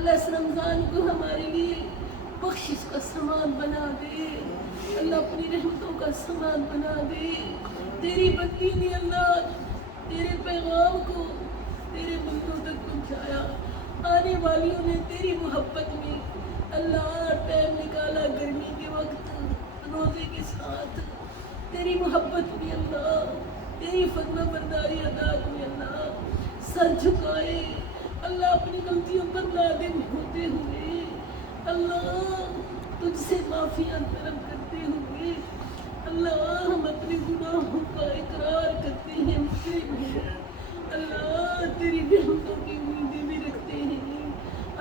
اللہ اس رمضان کو ہمارے لیے بخشش کا سامان بنا دے، اللہ اپنی رحمتوں کا سامان بنا دے۔ تیری بندی نے اللہ تیرے پیغام کو تیرے بندوں تک پہنچایا، آنے والیوں نے تیری محبت میں اللہ ٹائم نکالا، گرمی کے وقت روزے کے ساتھ تیری محبت میں اللہ تیری فرما برداری ادا کی، اللہ سر جھکائے، اللہ اپنی غلطیوں پر نادم ہوتے ہوئے، اللہ تجھ سے معافیاں طلب کرتے ہوئے، اللہ ہم اپنے گناہوں کا اقرار کرتے ہیں، مجرم ہیں، اللہ تیری رحمتوں کی امیدیں بھی رکھتے ہیں،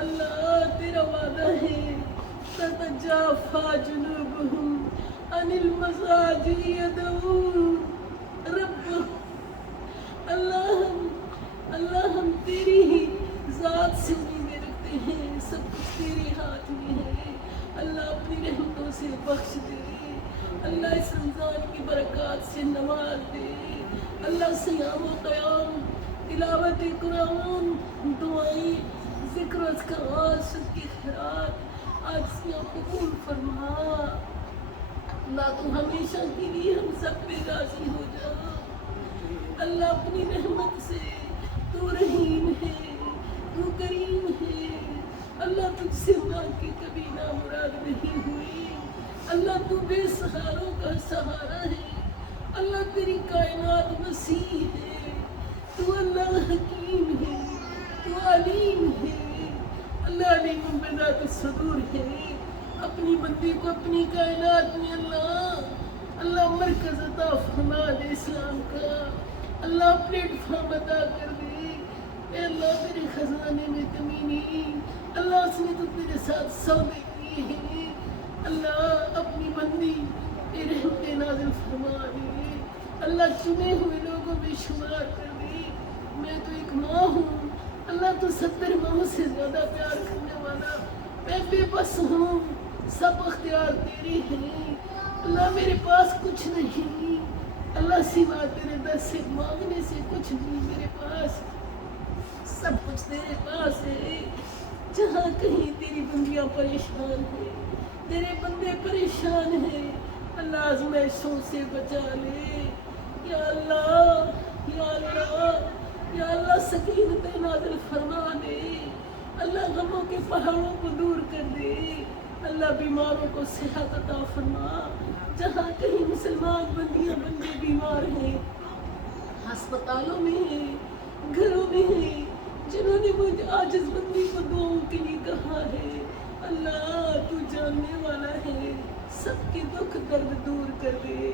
اللہ تیرا وعدہ ہے تتجافى جنوبهم عن المضاجع يدعون ربهم، اللہ ہم تیری ہی ذات سے امیدیں رکھتے ہیں، سب کچھ تیرے ہاتھ میں ہے، اللہ اپنی رحمتوں سے بخش دے، اللہ اس رمضان کی برکات سے نواز دے، اللہ صیام و قیام، تلاوت قرآن، دعائیں، ذکر و اذکار، سب کی خیرات آج سے قبول فرما، اللہ تو ہمیشہ کے لیے ہم سب پہ راضی ہو جا، اللہ اپنی رحمت سے تو رحیم ہے، تو کریم ہے، اللہ تجھ سے مانگ کے کبھی نامراد نہیں ہوئی، اللہ تو بے سہاروں کا سہارا ہے، اللہ تیری کائنات وسیع ہے، تو اللہ حکیم ہے، تو علیم ہے، اللہ علیم بذات الصدور ہے، اپنی بندی کو اپنی کائنات میں اللہ مرکز عطا فرما دے اسلام کا، اللہ پلیٹ فارم عطا کر دے، اے اللہ تیرے خزانے میں کمی نہیں، اللہ اس نے تو تیرے ساتھ سودے کیے ہیں، اللہ اپنی بندی اے رحمت نازل فرما دے، اللہ چنے ہوئے لوگوں میں شمار کر دے، میں تو ایک ماں ہوں، اللہ تو 70 ماہوں سے زیادہ پیار کرنے والا، میں بے بس ہوں، سب اختیار تیرے ہیں، اللہ میرے پاس کچھ نہیں، اللہ سوا تیرے در سے مانگنے سے کچھ نہیں میرے پاس، سب کچھ تیرے پاس ہے، جہاں کہیں تیری بندیاں پریشان ہیں، تیرے بندے پریشان ہیں، اللہ آزمائشوں سے بچا لے، یا اللہ یا اللہ یا اللہ سکینت نازل فرما دے، اللہ غموں کے پہاڑوں کو دور کر دے، اللہ بیماروں کو صحت عطا فرما، جہاں کہیں مسلمان بندیاں بندے بیمار ہیں، ہسپتالوں میں ہیں، گھروں میں ہیں، جنہوں نے مجھے عاجز بندی کو دعاؤں کے لیے کہا ہے، اللہ تو جاننے والا ہے، سب کے دکھ درد دور کر دے،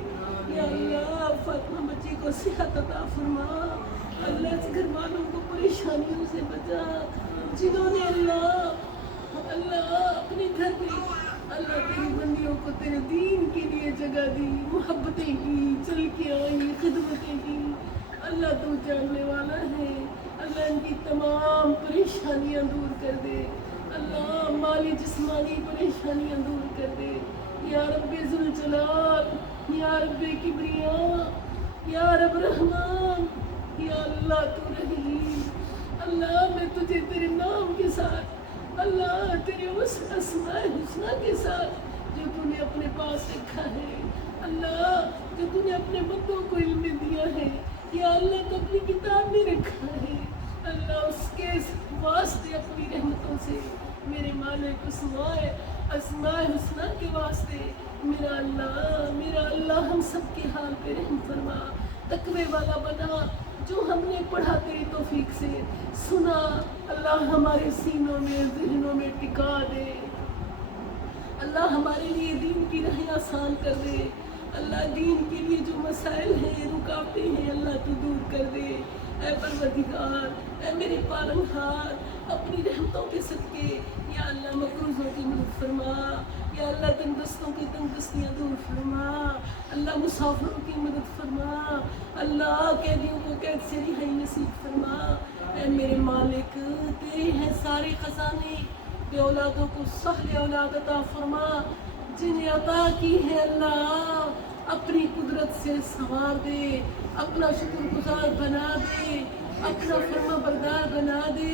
یا اللہ فاطمہ بچی کو صحت عطا فرما، اللہ اس گھر والوں کو پریشانیوں سے بچا، جنہوں نے اللہ اپنے گھر میں اللہ تیری بندیوں کو تیرے دین کے لیے جگہ دی، محبتیں کی، چل کے آئی، خدمتیں کی، اللہ تو جاننے والا ہے، اللہ ان کی تمام پریشانیاں دور کر دے، اللہ مالی جسمانی پریشانیاں دور کر دے، یا رب ذوالجلال، یا رب کبریاء، یا رب رحمان، یا اللہ تو رحیم، اللہ میں تجھے تیرے نام کے ساتھ، اللہ تیرے اس اسماء الحسنی کے ساتھ جو تو نے اپنے پاس رکھا ہے، اللہ جو تو نے اپنے بندوں کو علم دیا ہے، یا اللہ تو اپنی کتاب میں رکھا ہے، اللہ اس کے واسطے اپنی رحمتوں سے میرے مالک اسماء الحسنی کے واسطے میرا اللہ ہم سب کے حال پہ رحم فرما، تقوی والا بنا، جو ہم نے پڑھا تیری توفیق سے سنا، اللہ ہمارے سینوں میں ذہنوں میں ٹکا دے، اللہ ہمارے لیے دین کی راہیں آسان کر دے، اللہ دین کے لیے جو مسائل ہیں رکاوٹیں ہیں اللہ تو دور کر دے، اے پروردگار، اے میرے پالنہار، اپنی رحمتوں کے صدقے یا اللہ مقروضوں کی مدد فرما، یا اللہ تندرستوں کی تندرستیاں دور فرما، اللہ مسافروں کی مدد فرما، اللہ قیدیوں کو قید سے رہائی نصیب فرما، اے میرے مالک تیرے ہیں سارے خزانے، بے اولادوں کو صحل اولاد عطا فرما، جنہیں عطا کی ہے اللہ اپنی قدرت سے سنوار دے، اپنا شکر گزار بنا دے، اپنا فرما بردار بنا دے،